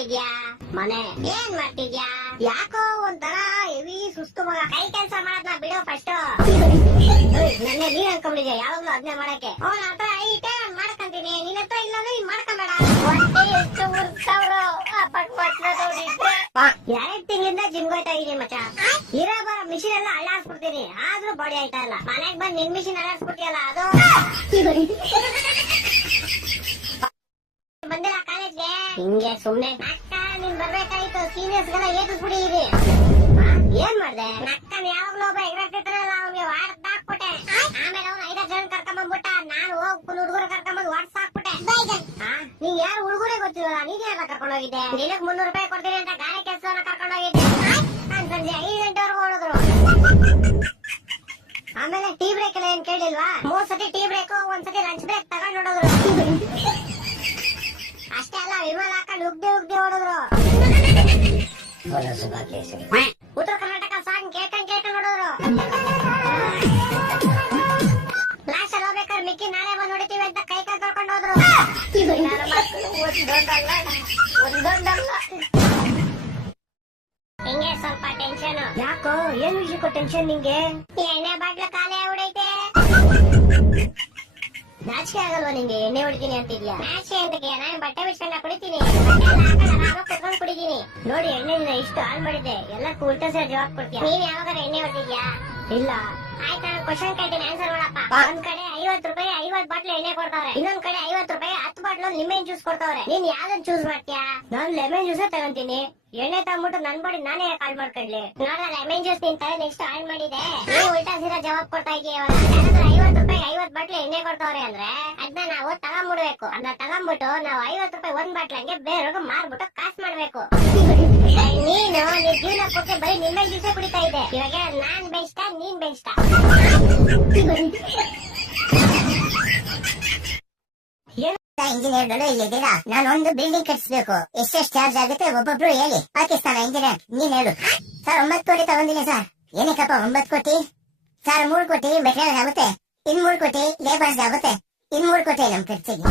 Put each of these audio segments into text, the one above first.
ಎಲ್ಲಿದ್ಯಾ ಮನೆ. ಏನ್ ಮಾಡ್ತಿದ್ಯಾ? ಯಾಕೋ ಒಂಥರ ಹೆವಿ ಸುಸ್ತು ಮಗ. ಕೈ ಕೆಲ್ಸ ಮಾಡದ್ನ ಬಿಡೋ ಫಸ್ಟ್ ನನ್ನ ನೀನ್ ಅನ್ಕೊಂಡಿದ್ಯಾ ಯಾವಾಗ್ಲೂ ಅದ್ನೇ ಮಾಡಕ್ಕೆ. ಅವ್ನ ಹತ್ರ ಐತೆ ಮಾಡ್ಕೊಂತೀನಿ. ನಿನ್ನ ಹತ್ರ ಇಲ್ಲ ಅಂದ್ರೆ ನೀನ್ ಮಾಡ್ಕೊಂಬೇಡ. ಎರಡ್ ತಿಂಗಳಿಂದ ಜಿಮ್ ಹೋಯ್ತಾ ಇದೀನಿ ಮಚ್ಚ. ಇರೋ ಬರೋ ಮಿಷಿನ್ ಎಲ್ಲ ಅಳ್ಳಾಡ್ಸ್ಬಿಡ್ತೀನಿ ಆದ್ರೂ ಬಾಡಿ ಆಯ್ತಾ ಇಲ್ಲ. ಮನೆಗ್ ಬಂದ್ ನಿನ್ ಮಿಷಿನ್ ಅಳ್ಳಾಡ್ಸ್ಬಿಡ್ತೀಯಲ್ಲ ಅದು? ಹಿಂಗೆ ಸುಮ್ನೆ ಅಕ್ಕ ನೀನ್ ಬರ್ಬೇಕಾಯ್ತು ಸೀನಿಯರ್ಸ್ ಗೆಲ್ಲ ಇದೆ ಏನ್ ಮಾಡ್ದೆ? ನಕ್ಕನ್ ಯಾವಾಗ್ಲೂ ಒಬ್ಬ ಎಗ್ರಾಕ್ತಿರ್ತಾರಲ್ಲ ಅವ್ನಿಗೆ ಹಾಕ್ಬಿಟ್ಟೆ. ಆಮೇಲೆ ಅವ್ನು ಐದಾರು ಜನ ಕರ್ಕೊಂಬಂದ್ಬಿಟ್ಟ ನಾನು ಹೋಗ್ ಫುಲ್ ಹುಡುಗರು ಕರ್ಕೊಂಬಂದ್ ವಾಟ್ಸ್ ಹಾಕ್ಬಿಟ್ಟೆ? ನೀನ್ ಯಾರು ಹುಡುಗರೇ ಗೊತ್ತಿಲ್ಲ ನೀನ್ ಯಾರ ಕರ್ಕೊಂಡು ಹೋಗಿದ್ದೆ? ನಿನಕ್ ಮುನ್ನೂರು ರೂಪಾಯಿ ಕೊಡ್ತೀನಿ ಅಂತ ಗಾಡಿ ಕೆಲಸವನ್ನ ಕರ್ಕೊಂಡ್ ಹೋಗಿದ್ದೆ. ನಾನ್ ಸಂಜೆ ಐದು ಗಂಟೆವರೆಗೂ ಹೋಗಿದ್ರು ಆಮೇಲೆ ಟೀ ಬ್ರೇಕ್ ಎಲ್ಲ ಏನ್ ಕೇಳಿಲ್ವಾ? ಮೂರ್ ಸತಿ ಟೀ ಬ್ರೇಕ್ ಒಂದ್ಸತಿ ಲಂಚ್ ಬ್ರೇಕ್ ತಗೊಂಡ್ ನೋಡಿದ್ರು ವಿಮಾನ ಹಾಕೊಂಡು ಉಗ್ದೆ ಉಗ್ದೆ ಹೊಡೆದ್ರು ಉತ್ತರ ಕರ್ನಾಟಕ ಸಾಂಗ್ ಕೇಳ್ಕೊಂಡ್ ಕೇಳ್ಕೊಂಡ್ ನೋಡಿದ್ರು. ಲಾಸ್ಟ್ ಅಲ್ಲಿ ಹೋಗ್ಬೇಕಾದ್ರೆ ಮಿಕ್ಕಿ ನಾಳೆ ಬಂದು ಹೊಡಿತೀವಿ ಅಂತ ಕೈ ಕೈ ಕರ್ಕೊಂಡು ಹೋದ್ರು. ಹಿಂಗೆ ಸ್ವಲ್ಪ ಟೆನ್ಷನ್ ಯಾಕೋ ಏನ್ ವಿಷಯಕ್ಕೂ ಟೆನ್ಷನ್ ನಿಂಗೆ? ಎಣ್ಣೆ ಬಾಟ್ಲ ಕಾಲೇ ಆಗ್ಬಿಡೈತೆ. ನಾಚಿಕೆ ಆಗಲ್ವಾ ನಿಂಗೆ? ಎಣ್ಣೆ ಹೊಡಿತೀನಿ ಅಂತಿದ್ಯಾ? ನಾಚಿಕೆ ಅಂತ ನಾನು ಬಟ್ಟೆ ಬಿಚ್ಕೊಂಡ ಕುಡಿತೀನಿ ಕುತ್ಕೊಂಡು ಕುಡಿತೀನಿ. ನೋಡಿ ಎಣ್ಣೆ ಇಷ್ಟು ಹಾಲ್ ಮಾಡಿದ್ದೆ. ಎಲ್ಲ ಉಲ್ಟಾ ಸರ್ ಜವಾಬ್ ಕೊಡ್ತೀಯ? ನೀನ್ ಯಾವಾಗ ಎಣ್ಣೆ ಹೊಡಿದ್ಯಾ ಇಲ್ಲ. ಆಯ್ತು ನಾನು ಕ್ವಶನ್ ಕೇಳ್ತೀನಿ ಆನ್ಸರ್ ಮಾಡಪ್ಪ. ಒಂದ್ ಕಡೆ ಐವತ್ ರೂಪಾಯಿ ಐವತ್ ಬಾಟ್ಲು ಎಣ್ಣೆ ಕೊಡ್ತಾವ್ರೆ. ಇನ್ನೊಂದ್ ಕಡೆ ಐವತ್ ರೂಪಾಯಿ ಹತ್ತು ಬಾಟ್ಲು ಲಿಮೆನ್ ಜ್ಯೂಸ್ ಕೊಡ್ತಾವ್ರೆ. ನೀನ್ ಯಾವ್ದನ್ ಚೂಸ್ ಮಾಡ್ತೀಯಾ? ನಾನು ಲೆಮನ್ ಜ್ಯೂಸ್ ತಗೊಂತೀನಿ. ಎಣ್ಣೆ ತಗೊಂಡ್ಬಿಟ್ಟು ನನ್ ಬಡಿ ನಾನೇ ಕಾಲ್ ಮಾಡ್ಕೊಂಡ್ಲಿ ನೋಡ ಲೆಮನ್ ಜ್ಯೂಸ್ ನಿನ್ ತಲೆ ನೆಕ್ಸ್ಟ್ ಆನ್ ಮಾಡಿದೆ. ನೀವು ಉಲ್ಟಾ ಸೀರಾ ಜವಾಬ್ ಕೊಡ್ತಾ ಇದೀಯ ಐವತ್ ರೂಪಾಯಿ ಐವತ್ ಬಾಟ್ಲಿ ಎಣ್ಣೆ ಕೊಡ್ತಾವ್ರೆ ಅಂದ್ರೆ ಅದನ್ನ ನಾವು ತಗೊಂಡ್ಬಿಡ್ಬೇಕು ಅದನ್ನ ತಗೊಂಡ್ಬಿಟ್ಟು ನಾವು ಐವತ್ ರೂಪಾಯಿ ಒಂದ್ ಬಾಟ್ಲಿ ಹಂಗೆ ಬೇರೆಯವ್ರಿಗೆ ಮಾರ್ಬಿಟ್ಟು ಕಾಸ್ ಮಾಡ್ಬೇಕು. ನೀನು ನಿನ್ ಜೀವನ ಕೊಟ್ಟು ಬರೀ ನಿಮ್ಮ ಜ್ಯೂಸೇ ಕುಡಿತಾ ಇದೆ ಇವಾಗ ನಾನ್ ಬೆಸ್ಟ್ ನೀನ್ ಬೆಸ್ಟ್ ಇಂಜಿನಿಯರ್ಗಳು ಇಲ್ಲಿದ್ದೀರಾ ನಾನು ಒಂದು ಬಿಲ್ಡಿಂಗ್ ಕಟ್ಸ್ಬೇಕು. ಎಷ್ಟೆಷ್ಟು ಚಾರ್ಜ್ ಆಗುತ್ತೆ ಒಬ್ಬೊಬ್ರು ಹೇಳಿ. ಪಾಕಿಸ್ತಾನ ಇಂಜಿನಿಯರ್ ನೀನ್ ಹೇಳು. ಸರ್, ಒಂಬತ್ತು ಕೋಟಿ ತಗೊಂಡಿನಿ ಸರ್. ಏನಕ್ಕಪ್ಪ ಒಂಬತ್ತು ಕೋಟಿ? ಸರ್, ಮೂರು ಕೋಟಿ ಮೆಟೀರಿಯಲ್ ಆಗುತ್ತೆ. ಇನ್ ಮೂರು ಕೋಟಿ ಲೇಬರ್ಸ್ ಆಗುತ್ತೆ. ಇನ್ ಮೂರು ಕೋಟಿ ನಮ್ ಖರ್ಚಿಗೆ.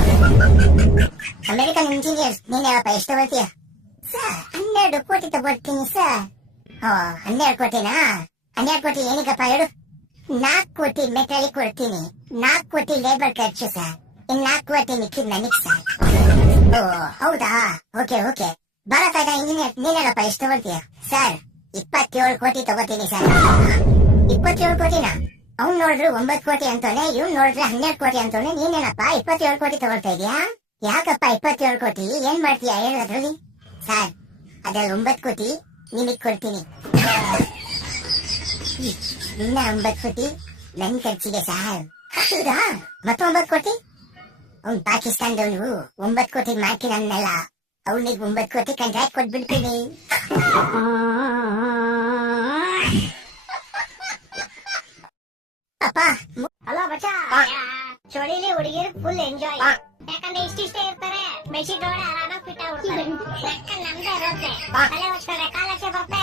ಅಮೆರಿಕನ್ ಇಂಜಿನಿಯರ್ ನೀನ್ ಯಾವಪ್ಪ, ಎಷ್ಟು ಬರ್ತೀಯ? ಸರ್, ಹನ್ನೆರಡು ಕೋಟಿ ತಗೊಳ್ತೀನಿ ಸರ್. ಓ, ಹನ್ನೆರಡು ಕೋಟಿನಾ? ಹನ್ನೆರಡು ಕೋಟಿ ಏನಕ್ಕಪ್ಪ ಹೇಳು? ನಾಲ್ಕು ಕೋಟಿ ಮೆಟೀರಿಯಲ್ ಕೊಡ್ತೀನಿ. ನಾಲ್ಕು ಕೋಟಿ ಲೇಬರ್ ಖರ್ಚು ಸರ್. ನಾಲ್ಕು ಕೋಟಿ ಮಿಕ್ಕಿದ್ ನನಗ್ ಸರ್ ಓ, ಹೌದಾ? Okay okay. ಭಾರತದ ಇಂಜಿನಿಯರ್ ನೀನೇನಪ್ಪ ಎಷ್ಟು ತಗೊಳ್ತೀಯ? ಸರ್, ಇಪ್ಪತ್ತೇಳು ಕೋಟಿ ತಗೋತೀನಿ ಸರ್. ಇಪ್ಪತ್ತೇಳು ಕೋಟಿನಾ? ಅವ್ನು ನೋಡಿದ್ರು ಒಂಬತ್ತು ಕೋಟಿ ಅಂತಾನೆ, ಇವ್ನು ನೋಡಿದ್ರೆ ಹನ್ನೆರಡು ಕೋಟಿ ಅಂತಾನೆ. ನೀನೇನಪ್ಪ ಇಪ್ಪತ್ತೇಳು ಕೋಟಿ ತಗೊಳ್ತಾ ಇದೀಯಾ? ಯಾಕಪ್ಪ ಇಪ್ಪತ್ತೇಳು ಕೋಟಿ? ಏನ್ ಮಾಡ್ತೀಯಾ? ಹೇಳು ಅದ್ರಲ್ಲಿ. ಸರ್, ಅದ್ರಲ್ಲಿ ಒಂಬತ್ತು ಕೋಟಿ ನಿಮಗ್ ಕೊಡ್ತೀನಿ. ಇನ್ನ ಒಂಬತ್ತು ಕೋಟಿ ನನ್ ಖರ್ಚಿಗೆ ಸರ್ ಹೌದಾ? ಮತ್ತೊಂಬತ್ತು ಕೋಟಿ? ಅವ್ನ್ ಪಾಕಿಸ್ತಾನದವನು ಒಂಬತ್ ಕೋಟಿ ಮಾಡ್ತೀನಿ ಅನ್ನಲ್ಲ ಅವನಿಗೆ ಒಂಬತ್ ಕೋಟಿ ಕಾಂಟ್ರಾಕ್ಟ್ ಕೊಟ್ಬಿಡ್ತೀನಿ ಅಪ್ಪ ಮು- ಹಲೋ ಬಚ್ಚ ಚಳಿಲಿ ಹುಡುಗಿರ್ ಫುಲ್ ಎಂಜಾಯ್ ಯಾಕಂದ್ರೆ ಇಷ್ಟಿಷ್ಟೇ ಇರ್ತಾರೆ ಬೆಡ್ಶೀಟ್ ಒಳಗಡೆ ಆರಾಮಾಗಿ ಫಿಟ್ ಆಗ್ಬಿಡ್ತಾರೆ ಯಾಕಂದ್ರೆ ನಮ್ದೇ ಇರುತ್ತೆ ತಲೆ ಹೊಚ್ಕೊಂಡ್ರೆ ಕಾಲ್ ಆಚೆ ಬರುತ್ತೆ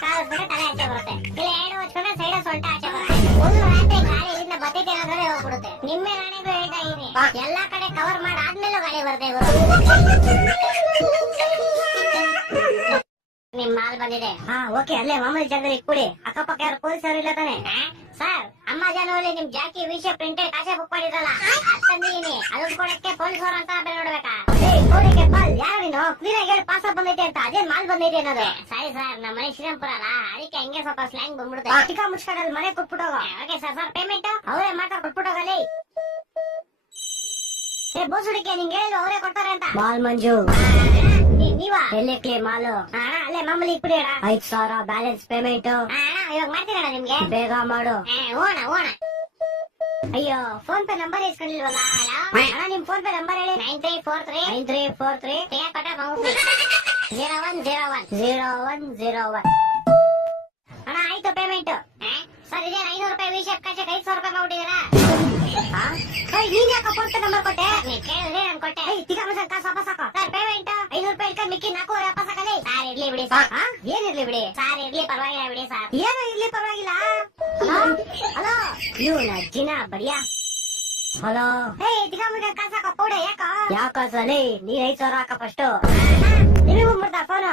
ಕಾಲ್ ಹೊಚ್ಕೊಂಡ್ರೆ ತಲೆ ಆಚೆ ಬರುತ್ತೆ ಇಲ್ಲ ಎರಡು ಹೊಚ್ಕೊಂಡ್ರೆ ಸೈಡ ಸೊಂಟ ಆಚೆ ಬರುತ್ತೆ ಒಂದು ರಾತ್ರಿ ಅನ್ನೋದ್ರೆ ಹೋಗ್ಬಿಡುತ್ತೆ ನಿಮ್ಮೆ ನಾಣಿಗೂ ಹೇಳ್ತಾ ಇದೀನಿ. ಎಲ್ಲಾ ಕಡೆ ಕವರ್ ಮಾಡಿ ಆದ್ಮೇಲೆ ಗಾಳಿ ಬರ್ತೇವೆ ನಿಮ್ ಮಾಲ್ ಬಂದಿದೆ. ಹಾ ಓಕೆ ಅಲ್ಲೇ ಮಾಮೂಲಿ ಜಾಗದಲ್ಲಿ ಕೂಡಿ. ಅಕ್ಕಪಕ್ಕ ಯಾರು ಪೊಲೀಸರು ಇಲ್ಲ ತಾನೆ? ಅಮ್ಮ ನಿಮ್ ಜಾಕಿ ವಿಷಯ ಪ್ರಿಂಟೆಡ್ ಕಾಸೆ ಬುಕ್ ಮಾಡಿದ್ರಲ್ಲ? ತಂದಿದೀನಿ ಅದನ್ನ ಕೊಡಕ್ಕೆ ಪೊಲೀಸರು ಅಂತ ಬೇರೆ ನೋಡ್ಬೇಕಾ? ಕೋರಿಕೆ ಪಾಲ್ ಯಾರು ನೀನು? ಕ್ಲೀನ್ ಆಗಿ ಹೇಳಿ ಪಾಸ್ ಬಂದೈತೆ ಅಂತ. ಅದೇ ಮಾಲ್ ಬಂದೈತೆ ಅನ್ನೋದು? ಸರಿ ಸರ್ ನಮ್ಮ ಮನೆ ಶ್ರೀರಾಮ್ಪುರ ಅಲ್ಲ ಅದಕ್ಕೆ ಹಂಗೆ ಸ್ವಲ್ಪ ಸ್ಲ್ಯಾಂಗ್ ಬಂದ್ಬಿಡುತ್ತೆ. ಚಿಕ್ಕ ಮುಚ್ಕೊಂಡು ಮನೆ ಕೊಟ್ಬಿಟ್ಟು ಓಕೆ ಸರ್ ಸರ್ ಪೇಮೆಂಟ್ ಅವರೇ ಮಾತ್ರ ಕೊಟ್ಬಿಟ್ಟೋಗಲಿ ಏ ಬೋಸುಡಿಕೆ ನಿಂಗೆ ಹೇಳಿದ್ರು ಅವರೇ ಕೊಡ್ತಾರೆ ಅಂತ. ಬಾಲ್ ಮಂಜು. ಎಲ್ಲಿ ಕ್ಲೇಮ್ ಮಾಲು ಅಲ್ಲೇ ಮಾಮೂಲಿ ಇಟ್ಬಿಡಿ ಅಣ್ಣ ಐದ್ ಸಾವಿರ ಬ್ಯಾಲೆನ್ಸ್ ಪೇಮೆಂಟ್. ಇವಾಗ ಮಾಡ್ತೀರಣ ನಿಮ್ಗೆ? ಬೇಗ ಮಾಡು. ಓಣ ಓಣ. ಅಯ್ಯೋ ಫೋನ್ ಪೇ ನಂಬರ್ ಇಸ್ಕೊಂಡಿಲ್ವಲ್ಲ? ಅಣ್ಣ ನಿಮ್ ಫೋನ್ ಪೇ ನಂಬರ್ ಹೇಳಿ. Nine three four three. Nine three four three. Zero one zero one. Zero one zero one. ಅಣ್ಣ ಆಯ್ತು ಪೇಮೆಂಟ್ ಸರ್ ಇದೇ ಐನೂರು ರೂಪಾಯಿ ವಿಷಯ ಕಚ್ಚಕ್ಕೆ ಐದು ಸಾವಿರ ರೂಪಾಯಿ ಸರ್. ಬಿಡಿ. ಸರ್ ಇರ್ಲಿ ಪರವಾಗಿಲ್ಲ ಬಿಡಿ ಸರ್. ಏನು ಇರ್ಲಿ ಪರವಾಗಿಲ್ಲ? ಹಲೋ? ಇವನ ಜಿನ ಬಡಿಯಾ. ಹಲೋ? ಹೇ ಪೌಡೆ ಯಾಕ? ಯಾವ ಕಾಸಲ್ಲಿ ನೀನ್ ಐದು ಸಾವಿರ ಹಾಕ ಫಸ್ಟ್ ನಿಮಗೂ ಫೋನು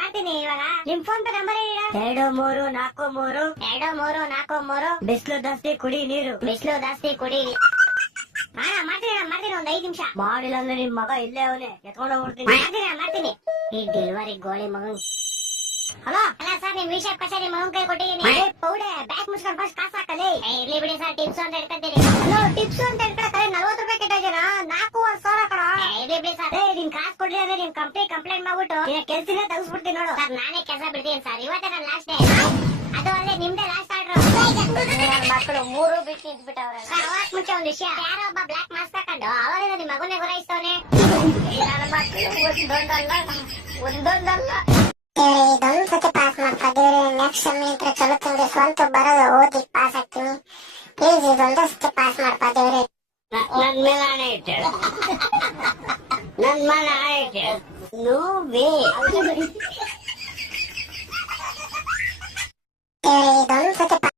ಮಾಡ್ತೀನಿ ಇವಾಗ. ನಿಮ್ ಫೋನ್ ಪೇ ನಂಬರ್ ಎರಡು ಮೂರು ನಾಲ್ಕು ಮೂರು. ಎರಡು ಮೂರು ನಾಲ್ಕು ಮೂರು. ಬಿಸಿಲು ದಾಸ್ತಿ ಕುಡಿ ನೀರು. ಬಿಸಿಲು ದಾಸ್ತಿ ಕುಡಿ ಹಾ ಮಾಡ್ತೀನಿ ಅಣ್ಣ, ಮಾಡ್ತೀನಿ ಒಂದ್ ಐದ್ ನಿಮಿಷ. ಮಾಡಿಲ್ಲ ಅಂದ್ರೆ ನಿಮ್ ಮಗ ಇಲ್ಲೇ ಅವನೇ. ಎತ್ಕೊಂಡು ಹೋಗ್ಬಿಡ್ತೀನಿ. ಮಾಡ್ತೀನಿ ಅಣ್ಣ, ಮಾಡ್ತೀನಿ. ಈ ಡೆಲಿವರಿ ಗೋಳಿ ಮಗನ್ ಹಲೋ? ಅಲ್ಲ ಸರ್ ನಿಮ್ ವಿಷಯ ಕಷ ನಿಮ್ ಮಗನ್ ಕೈ ಕೊಟ್ಟಿದ್ದೀನಿ. ಪೌಡೆ ಬ್ಯಾಗ್ ಮುಚ್ಕೊಂಡು ಫಸ್ಟ್ ಕಾಸು ಹಾಕಲಿ ಇರ್ಲಿ ಬಿಡಿ ಸರ್ ಟಿಪ್ಸ್ ಅಂತ ಹೇಳ್ತಿದ್ದೀನಿ ಹಲೋ ಟಿಪ್ಸ್ ಅಂತ ಹೇಳ್ತಾರೆ ನಲ್ವತ್ತು ರೂಪಾಯಿ ಕೆಟ್ಟಿದ್ದೀರಾ ನಾಲ್ಕೂವರೆ ಸಾವಿರ ಕಣ. ಇರ್ಲಿ ಬಿಡಿ ಸರ್. ಏ ನಿನ್ ಕಾಸು ಕೊಡ್ಲಿ ಅಂದ್ರೆ ನಿಮ್ ಕಂಪ್ನಿ ಕಂಪ್ಲೇಂಟ್ ಮಾಡ್ಬಿಟ್ಟು ನಿನ್ನ ಕೆಲ್ಸನೇ ತೆಗಿಸ್ಬಿಡ್ತೀನಿ ನೋಡು. ಸರ್ ನಾನೇ ಕೆಲಸ ಬಿಡ್ತೀನಿ ಸರ್. ಇವತ್ತೇ ನನ್ನ ಲಾಸ್ಟ್ ಡೇ ಮಕ್ಕಳು ಮೂರು ಬಿಟ್ಟು ನಿಂತು ಬಿಟ್ಟವ್ರ ಮುಂಚೆ ಒಂದ್ ವಿಷಯ ಯಾರೋ ಒಬ್ಬ ಬ್ಲಾಕ್ ಮಾಸ್ಕ್ ಹಾಕೊಂಡು ಅವರಿಂದ ನಿಮ್ ಮಗುನೇ ಗುರಾಯಿಸ್ತವನೆ ನನ್ನ ಮಕ್ಕಳು ಒಂದೊಂದಲ್ಲ ಒಂದೊಂದಲ್ಲ ಇದೊಂದ್ ಸತಿ ಪಾಸ್ ಮಾಡ್ಕೊಂಡಿದ್ರೆ ನೆಕ್ಸ್ಟ್ ಮೀಟ್ರ್ ಚಲೋ ತಿಂಗೆ ಸ್ವಂತ ಬರೋದು ಓದಿ ಪಾಸ್ ಆಗ್ತೀನಿ ಪ್ಲೀಸ್ ಇದೊಂದು ಸತಿ ಪಾಸ್ ಮಾಡ್ಕೊಂಡಿದ್ರೆ ನನ್ ಮೇಲೆ ಹಣ ಇಟ್ಟು ನನ್ ಮೇಲೆ ಹಣ ಇಟ್ಟು ನೋ ವೇ ಇದೊಂದು ಸತಿ